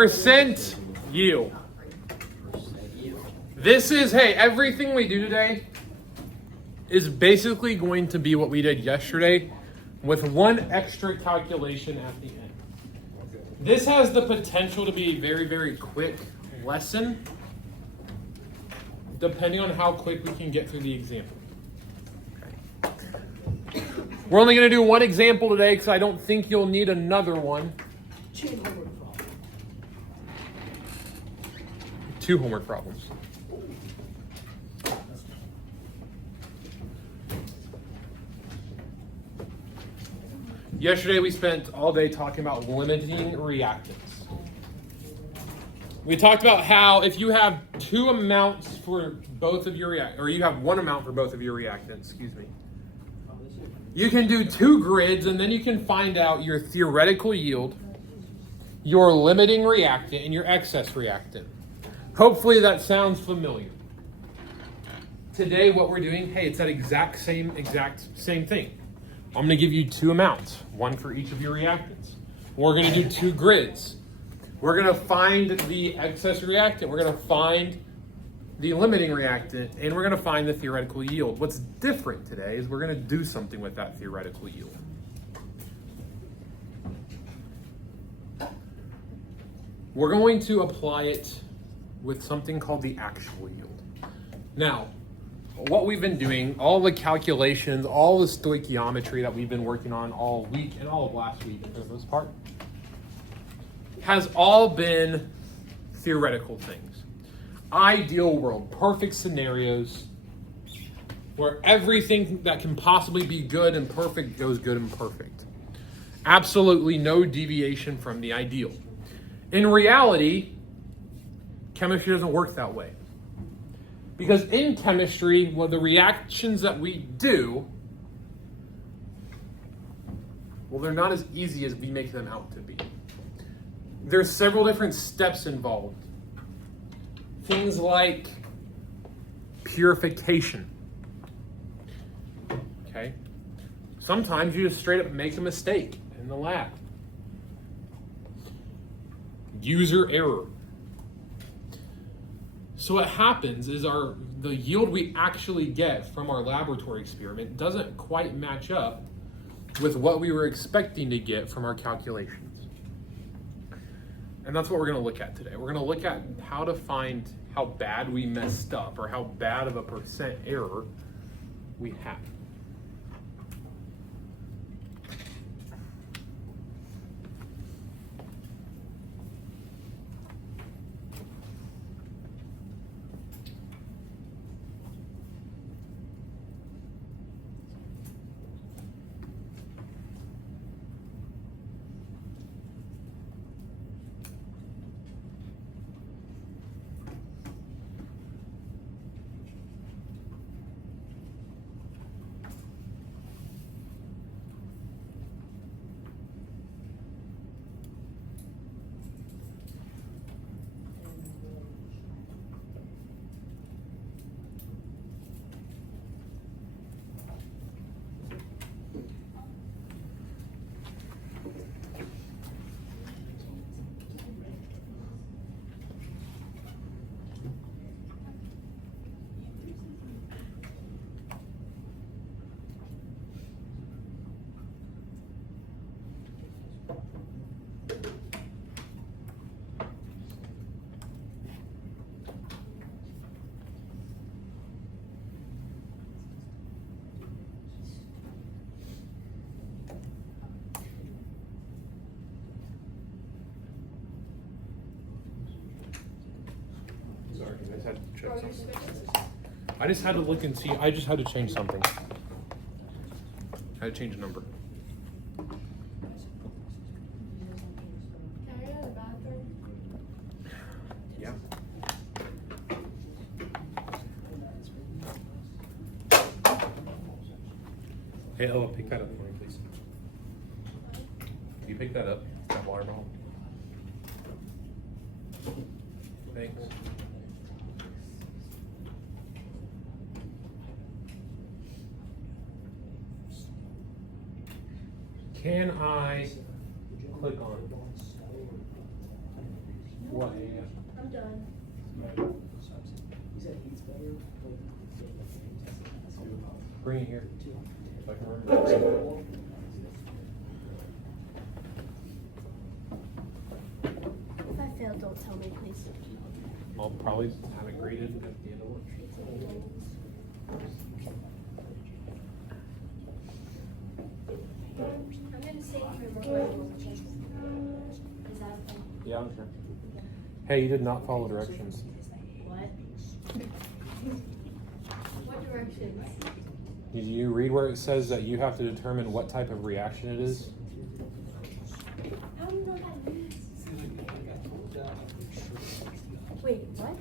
Percent yield. This is, hey, everything we do today is basically going to be what we did yesterday with one extra calculation at the end. This has the potential to be a very, very quick lesson, depending on how quick we can get through the example. Okay. We're only going to do one example today because I don't think you'll need another one. Two homework problems. Yesterday we spent all day talking about limiting reactants. We talked about how if you have two amounts for both of your or you have one amount for both of your reactants, you can do two grids and then you can find out your theoretical yield, your limiting reactant, and your excess reactant. Hopefully that sounds familiar. Today what we're doing, hey, it's that exact same thing. I'm going to give you two amounts, one for each of your reactants. We're going to do two grids. We're going to find the excess reactant. We're going to find the limiting reactant, and we're going to find the theoretical yield. What's different today is we're going to do something with that theoretical yield. We're going to apply it with something called the actual yield. Now, what we've been doing, all the calculations, all the stoichiometry that we've been working on all week and all of last week for the most part, has all been theoretical things. Ideal world, perfect scenarios where everything that can possibly be good and perfect goes good and perfect. Absolutely no deviation from the ideal. In reality, chemistry doesn't work that way. Because in chemistry, well, the reactions that we do, well, they're not as easy as we make them out to be. There's several different steps involved. Things like purification. Okay? Sometimes you just straight up make a mistake in the lab. User error. So what happens is the yield we actually get from our laboratory experiment doesn't quite match up with what we were expecting to get from our calculations. And that's what we're going to look at today. We're going to look at how to find how bad we messed up or how bad of a percent error we have. Sorry, I just had to check something. I just had to look and see. I just had to change something. I had to change a number. Can I go to the bathroom? Yeah. Hey, Ella, pick that up for me, please. Can you pick that up? That water bottle. Thanks. Can I click on What? I'm done. Bring it here. If I can remember. If I fail, don't tell me, please. I'll probably have it graded at the end of lunch. I'm gonna say for more. Is that okay? Yeah, I'm sure. Hey, you did not follow directions. What? What directions? Did you read where it says that you have to determine what type of reaction it is? How do you know what that means? Wait, what?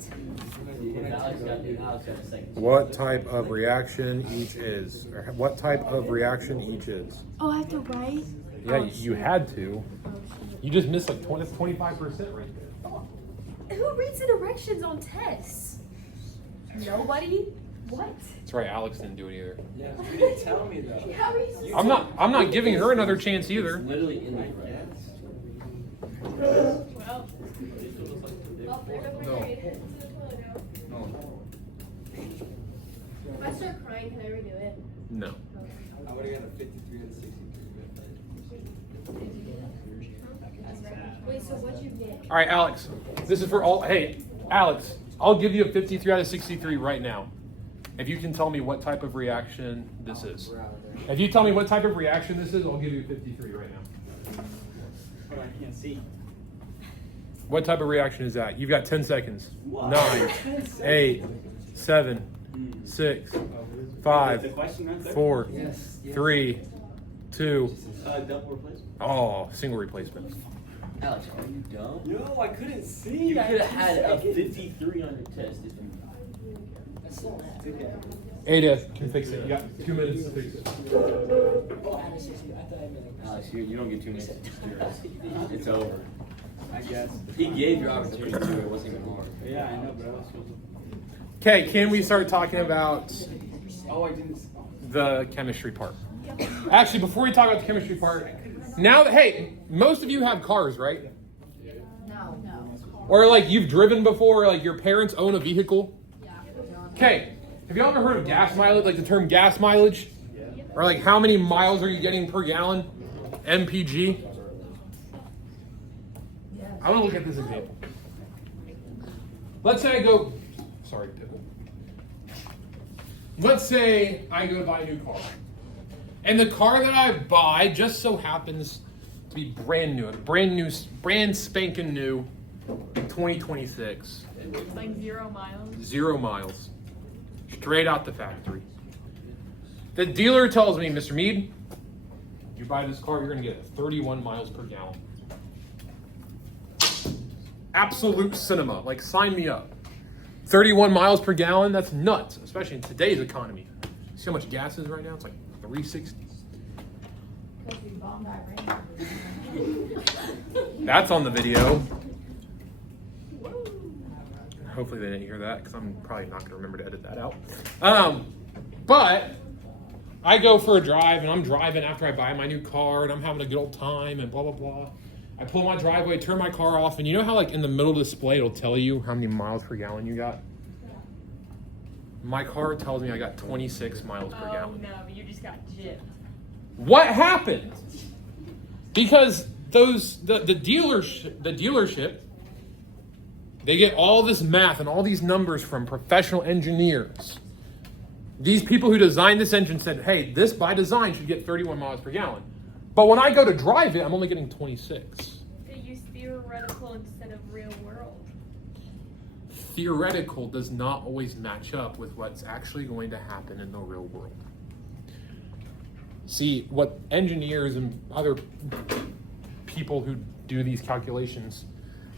What type of reaction each is? Or what type of reaction each is? Oh, I have to write? Yeah, Oh, you shit. had to. Oh, shit. You just missed like 25% right there. Oh, who reads the directions on tests? Nobody? What? That's right, Alex didn't do it either. Yeah, you didn't tell me though. How are you I'm not giving her another chance either. Literally in the right. Well, there goes my No. grade. No. If I start crying, can I redo it? No. I would have got a 53 out of 63. Wait, so what'd you get? All right, Alex. This is for all. Hey, Alex. I'll give you a 53 out of 63 right now. If you can tell me what type of reaction this is. If you tell me what type of reaction this is, I'll give you 53 right now. But I can't see. What type of reaction is that? You've got 10 seconds. What? 9, 8, 7, 6, 5, The question right there? 4, Yes. 3, 2. Double replacement. Oh, single replacement. Alex, are you dumb? No, I couldn't see. You could have had a 50. 53 on your test if you. That's not that. Ada can fix it. You got 2 minutes to fix it. Alex, you don't get 2 minutes. It's over. I guess. He gave your opportunity to. It wasn't even hard. Yeah, I know, but I was supposed to. Okay, can we start talking about Oh, I didn't. the chemistry part? Actually, before we talk about the chemistry part, now that, hey, most of you have cars, right? No. Or like you've driven before, like your parents own a vehicle? Okay, have you ever heard of gas mileage, like the term gas mileage? Or like how many miles are you getting per gallon? MPG? I want to look at this example. Let's say I go, sorry, let's say I go to buy a new car. And the car that I buy just so happens to be brand new, brand spanking new, 2026. Like 0 miles. 0 miles. Straight out the factory. The dealer tells me, Mr. Mead, you buy this car, you're going to get 31 miles per gallon. Absolute cinema. Like, sign me up. 31 miles per gallon? That's nuts, especially in today's economy. See how much gas is right now? It's like 360. Because we bombed Iran. That's on the video. Hopefully they didn't hear that because I'm probably not going to remember to edit that out. But I go for a drive and I'm driving after I buy my new car and I'm having a good old time and blah, blah, blah. I pull my driveway, turn my car off, and you know how like in the middle of the display it'll tell you how many miles per gallon you got? My car tells me I got 26 miles per Oh gallon. no, you just got gypped. What happened? Because the dealership, they get all this math and all these numbers from professional engineers. These people who designed this engine said, hey, this by design should get 31 miles per gallon. But when I go to drive it, I'm only getting 26. They use theoretical instead of real world. Theoretical does not always match up with what's actually going to happen in the real world. See, what engineers and other people who do these calculations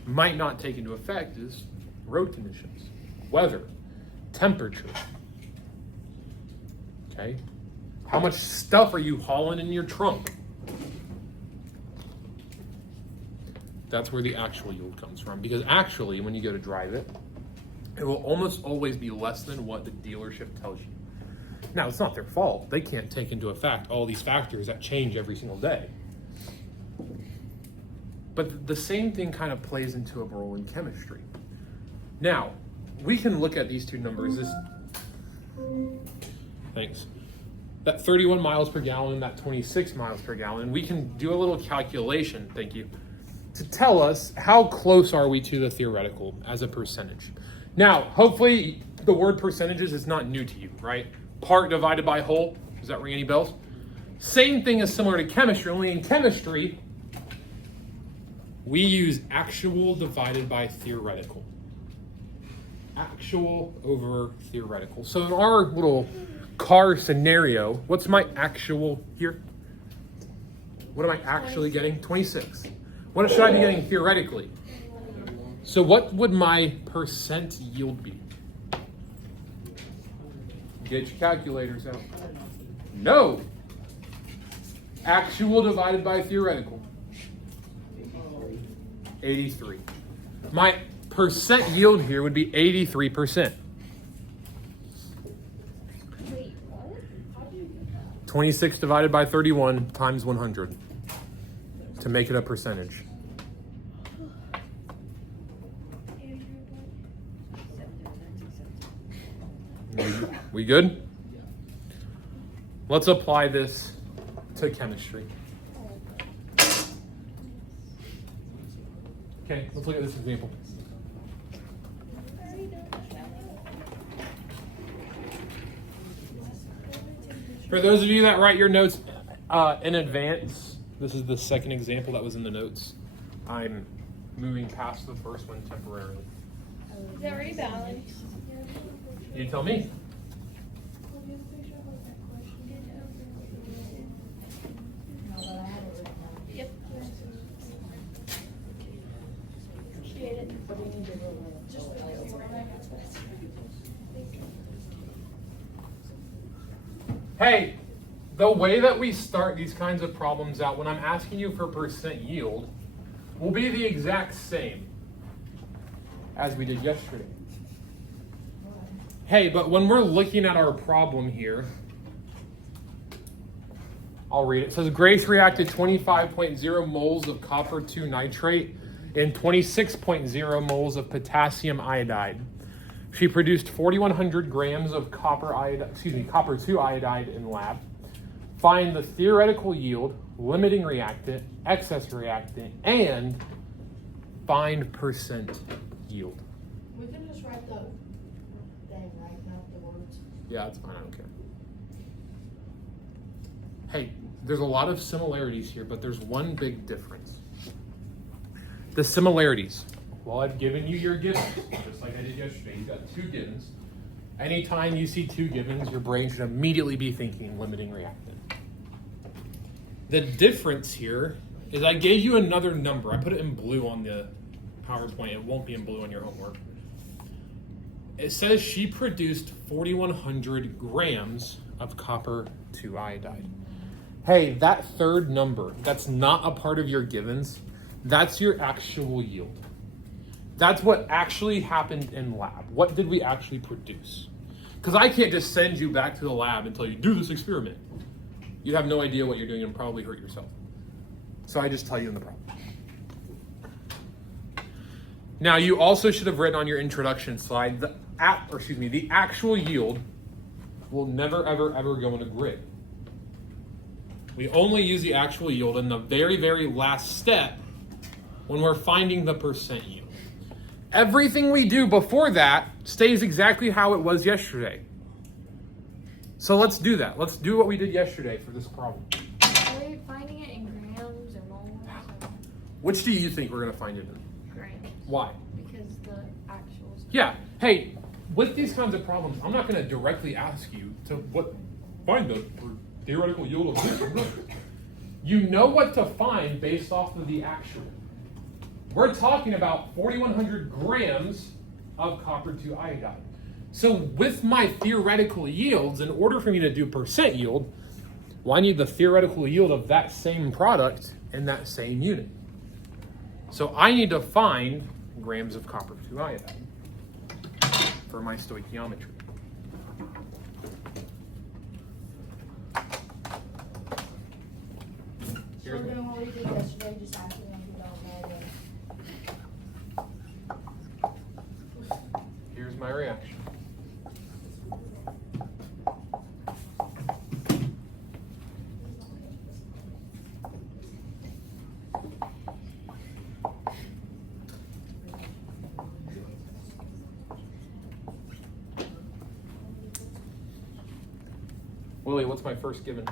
might not take into effect is road conditions, weather, temperature. Okay? How much stuff are you hauling in your trunk? That's where the actual yield comes from. Because actually, when you go to drive it, it will almost always be less than what the dealership tells you. Now, it's not their fault. They can't take into effect all these factors that change every single day. But the same thing kind of plays into a role in chemistry. Now, we can look at these two numbers. Thanks. That 31 miles per gallon, that 26 miles per gallon. We can do a little calculation, thank you, to tell us how close are we to the theoretical as a percentage. Now, hopefully the word percentages is not new to you, right? Part divided by whole. Does that ring any bells? Same thing is similar to chemistry, only in chemistry, we use actual divided by theoretical. Actual over theoretical. So in our little car scenario, what's my actual here? What am I actually getting? 26. What should I be getting theoretically? So what would my percent yield be? Get your calculators out. No. Actual divided by theoretical. 83. My percent yield here would be 83%. Wait, what? How do you do that? 26 divided by 31 times 100 to make it a percentage. We good? Let's apply this to chemistry. Okay, let's look at this example. For those of you that write your notes in advance, this is the second example that was in the notes. I'm moving past the first one temporarily. Is that already balanced? You tell me. Yep. Appreciate it. Hey, the way that we start these kinds of problems out when I'm asking you for percent yield will be the exact same as we did yesterday. Hey, but when we're looking at our problem here, I'll read it. It says Grace reacted 25.0 moles of copper 2 nitrate and 26.0 moles of potassium iodide. She produced 4,100 grams of copper 2 iodide in lab. Find the theoretical yield, limiting reactant, excess reactant, and find percent yield. We can just write the thing, right? Not the words. Yeah, that's fine. I don't care. Hey, there's a lot of similarities here, but there's one big difference. The similarities. Well, I've given you your givens, just like I did yesterday. You got 2 givens. Anytime you see 2 givens, your brain should immediately be thinking limiting reactant. The difference here is I gave you another number. I put it in blue on the PowerPoint. It won't be in blue on your homework. It says she produced 4,100 grams of copper 2 iodide. Hey, that third number, that's not a part of your givens. That's your actual yield. That's what actually happened in lab. What did we actually produce? Because I can't just send you back to the lab and tell you, do this experiment. You have no idea what you're doing and probably hurt yourself. So I just tell you in the problem. Now, you also should have written on your introduction slide, the actual yield will never, ever, ever go in a grid. We only use the actual yield in the very, very last step when we're finding the percent yield. Everything we do before that stays exactly how it was yesterday. So let's do that. Let's do what we did yesterday for this problem. Are we finding it in grams or moles? Or Which do you think we're going to find it in? grams? Why? Because the actuals. Yeah. Hey, with these kinds of problems, I'm not going to directly ask you to find the theoretical yield of this or that. You know what to find based off of the actual. We're talking about 4,100 grams of copper 2 iodide. So with my theoretical yields, in order for me to do percent yield, well, I need the theoretical yield of that same product in that same unit. So I need to find grams of copper 2 iodide for my stoichiometry. So we're doing what we did yesterday, just asking them if we don't know my reaction. Willie, what's my first given?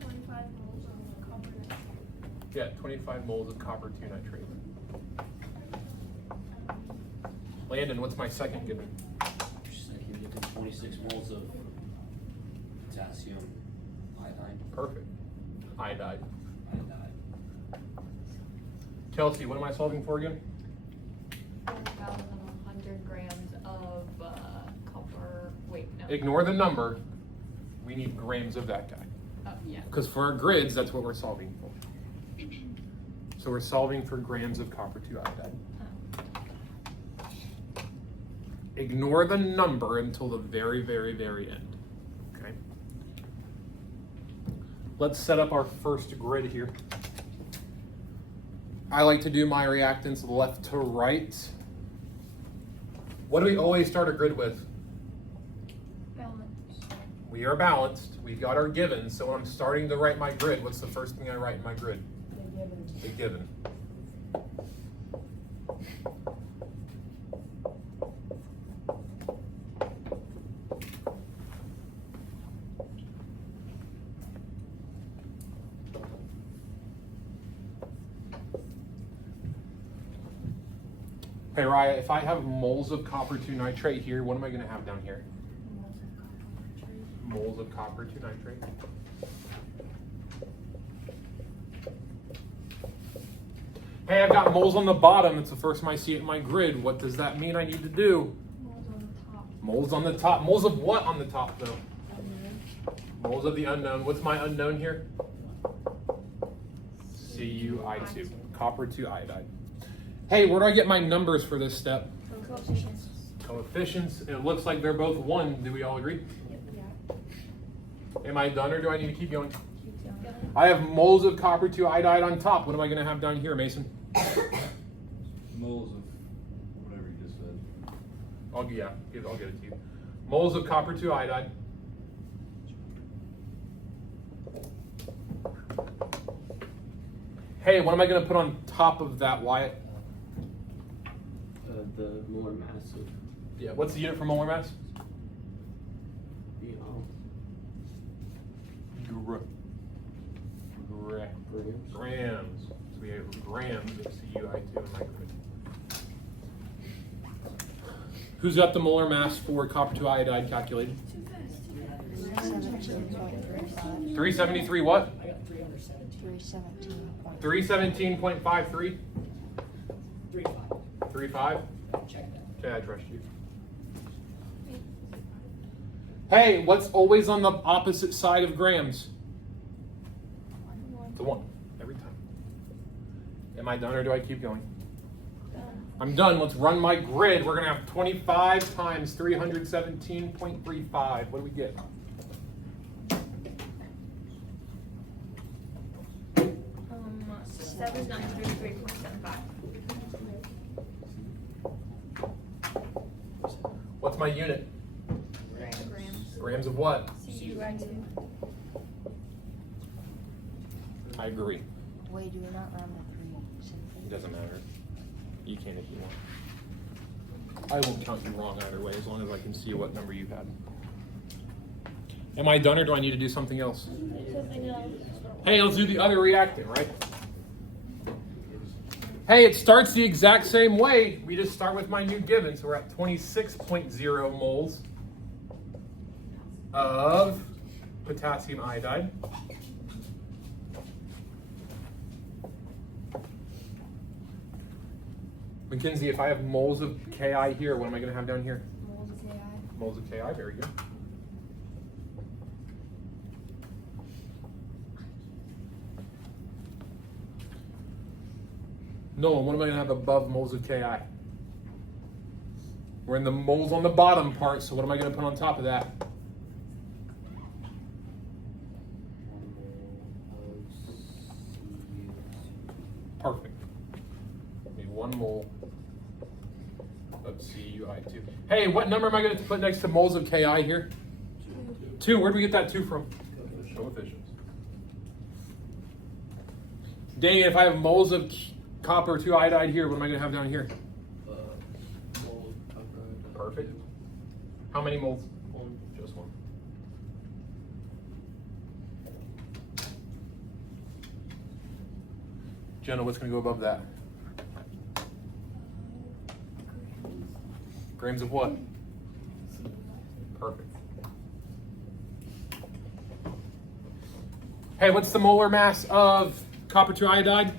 25 moles of copper nitrate. Yeah, 25 moles of copper 2 nitrate. Landon, what's my second given? Second given 26 moles of potassium iodine. Perfect. Iodide. Iodide. Chelsea, what am I solving for again? 1,100 grams of copper. Wait, no. Ignore the number. We need grams of that guy. Oh, yeah. Because for our grids, that's what we're solving for. So we're solving for grams of copper 2 iodide. Ignore the number until the very, very, very end. Okay. Let's set up our first grid here. I like to do my reactants left to right. What do we always start a grid with? Balance. We are balanced. We've got our givens. So when I'm starting to write my grid, what's the first thing I write in my grid? The given. Hey, Raya, if I have moles of copper 2 nitrate here, what am I going to have down here? Moles of copper 2 nitrate. Hey, I've got moles on the bottom. It's the first time I see it in my grid. What does that mean I need to do? Moles on the top. Moles on the top. Moles of what on the top, though? Moles of the unknown. What's my unknown here? CuI2. Copper 2 iodide. Hey, where do I get my numbers for this step? Coefficients. Coefficients. It looks like they're both 1. Do we all agree? Am I done or do I need to keep going? I have moles of copper 2 iodide on top. What am I going to have down here, Mason? Moles of whatever you just said. I'll get it to you. Moles of copper 2 iodide. Hey, what am I going to put on top of that, Wyatt? The molar mass of Yeah, what's the unit for molar mass? the Grams. So we have grams of CuI2 in my grid. Who's got the molar mass for copper 2 iodide calculated? 373 what? I got 317. 317.53? 35. 35? Check that. Okay, I trust you. Hey, what's always on the opposite side of grams? The 1, every time. Am I done or do I keep going? I'm done. Let's run my grid. We're going to have 25 times 317.35. What do we get? Seven nine three 3.75. What's my unit? Grams. Grams of what? CuI2. I agree. Wait, do we not round the 3 It simply? doesn't matter. You can if you want. I won't count you wrong either way, as long as I can see what number you had. Am I done or do I need to do something else? Something else. Hey, let's do the other reactant, right? Hey, it starts the exact same way. We just start with my new given. So we're at 26.0 moles of potassium iodide. Mackenzie, if I have moles of Ki here, what am I going to have down here? Moles of Ki. Moles of Ki, very good. Nolan, what am I going to have above moles of Ki? We're in the moles on the bottom part, so what am I going to put on top of that? Perfect. Give me 1 mole of CuI2. Hey, what number am I going to put next to moles of Ki here? 2. Where do we get that 2 from? Coefficients. Dang it, if I have moles of copper 2 iodide here, what am I going to have down here? Mole of copper iodide. Perfect. How many moles? One. Just 1. Jenna, what's going to go above that? Grams of what? Perfect. Hey, what's the molar mass of copper 2 iodide?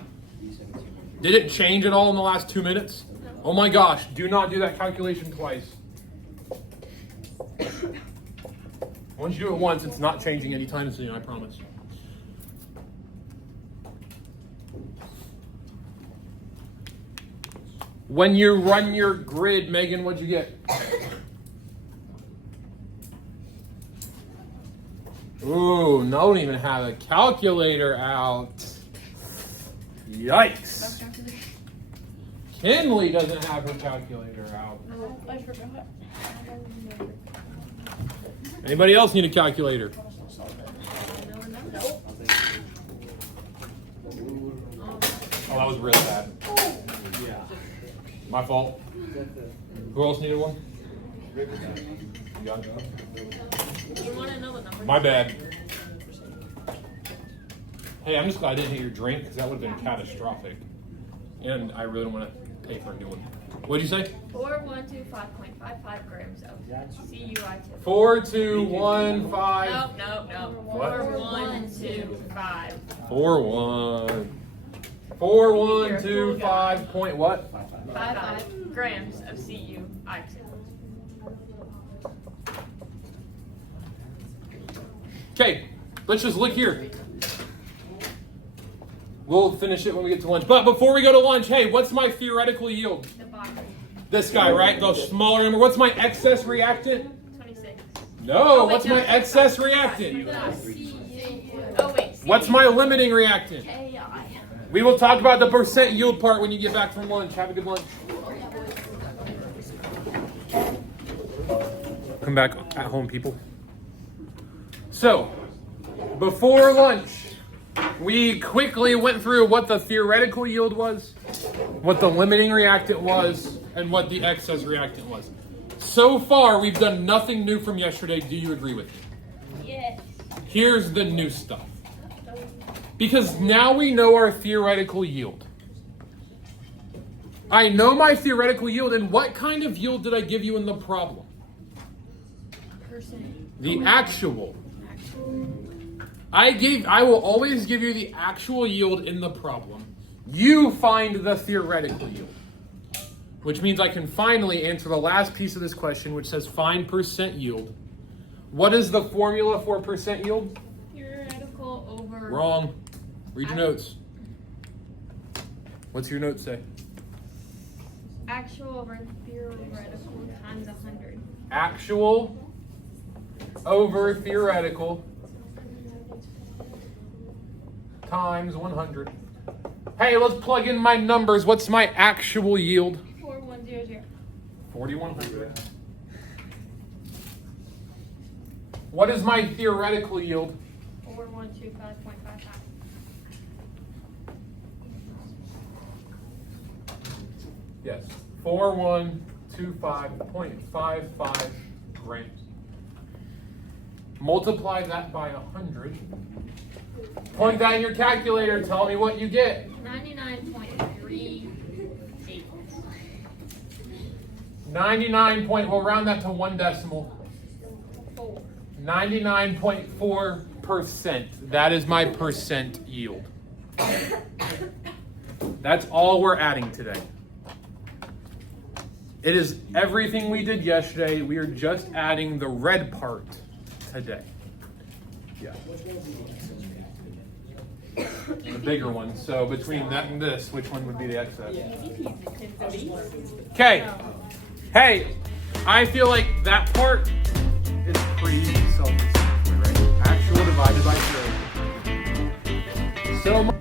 Did it change at all in the last 2 minutes? Oh my gosh, do not do that calculation twice. Once you do it once, it's not changing anytime soon, I promise. When you run your grid, Megan, what'd you get? Ooh, don't even have a calculator out. Yikes. Kinley doesn't have her calculator out. I forgot. Anybody else need a calculator? Oh, that was really bad. Yeah. My fault. Who else needed one? You got it? You want to know the number? My bad. Hey, I'm just glad I didn't hit your drink because that would have been catastrophic. And I really don't want to pay for a new one. What'd you say? 4125.55 grams of CuI2. 4215. No. What? 4125. 4125 point what? 55 grams of CuI2. Okay, let's just look here. We'll finish it when we get to lunch. But before we go to lunch, hey, what's my theoretical yield? The bottom. This guy, right? The smaller number. What's my excess reactant? 26. No, wait, what's no, my it's excess 55. reactant? Oh, wait. What's my limiting reactant? KI. We will talk about the percent yield part when you get back from lunch. Have a good lunch. Come back at home, people. So, before lunch, we quickly went through what the theoretical yield was, what the limiting reactant was, and what the excess reactant was. So far, we've done nothing new from yesterday. Do you agree with me? Yes. Here's the new stuff. Because now we know our theoretical yield. I know my theoretical yield, and what kind of yield did I give you in the problem? Percent. The actual. I will always give you the actual yield in the problem. You find the theoretical yield. Which means I can finally answer the last piece of this question, which says find percent yield. What is the formula for percent yield? Theoretical over. Wrong. Read your notes. What's your note say? Actual over theoretical times 100. Actual over theoretical times 100. Hey, let's plug in my numbers. What's my actual yield? 4100. 4100. What is my theoretical yield? 4125.55. Yes, 4125.55 grams. Multiply that by 100. Plug that in your calculator. Tell me what you get. 99.38. 99 point, we'll round that to 1 decimal. 4. 99.4%. That is my percent yield. That's all we're adding today. It is everything we did yesterday. We are just adding the red part today. Yeah. The bigger one. So between that and this, which one would be the excess? Okay. Hey, I feel like that part is pretty self-explanatory, right? Actual divided by zero. So much.